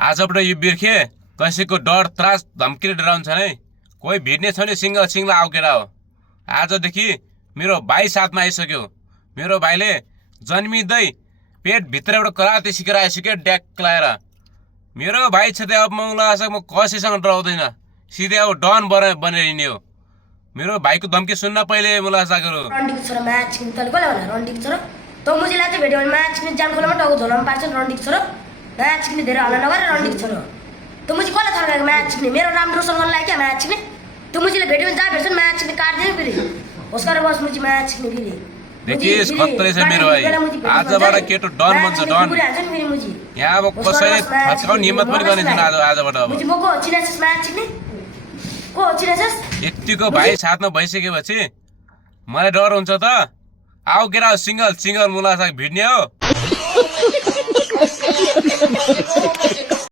आजबाट यो बिर्खे कसैको डर त्रास धम्कीले डराउँछ नै कोही भिड्ने छैन सिंगल आउकेर हो। आजदेखि मेरो भाइ साथमा आइसक्यो। मेरो भाइले जन्मिँदै पेट भित्रबाट कराते सिकेर आइसक्यो ड्याक लाएर। मेरो भाइ छ अब म कसैसँग डराउँदैन, सिधै अब डन बनेर हिँड्ने हो। मेरो भाइको धम्की सुन्न पहिले मुला सागरु रन्डीको छोरा म्याच किन तले कसले भने रन्डीको छोरा त मुजीलाई चाहिँ भेट्यो भने म्याच किन जाम खोलामा टाउको झोलामा पार्छ रन्डीको छोरा म्याच किन धेरै हल्ला नगरे रन्डीको छोरा त मुजी कसले थर्काएको म्याच किन मेरो राम्रोसँग गर्नलाई क्या म्याच किन त मुजीले भेट्यो भने जहाँ भेट्छ म्याच किन काट्दैन फेरि होस गरेर बस मुजी म्याच किन फेरि देखिस खतरै छ मेरो भाइ। आजबाट केटो डन बन्छ डन। यहाँ अब कसैले थर्काउने हिम्मत पनि गर्ने छैन आजबाट। अब मुजी मको चिनास म्याच किन को चिनास यतिको भाइ साथमा भइसकेपछि मलाई डर हुन्छ त। आउ केरा सिंगल मुला साग भिड्ने हो।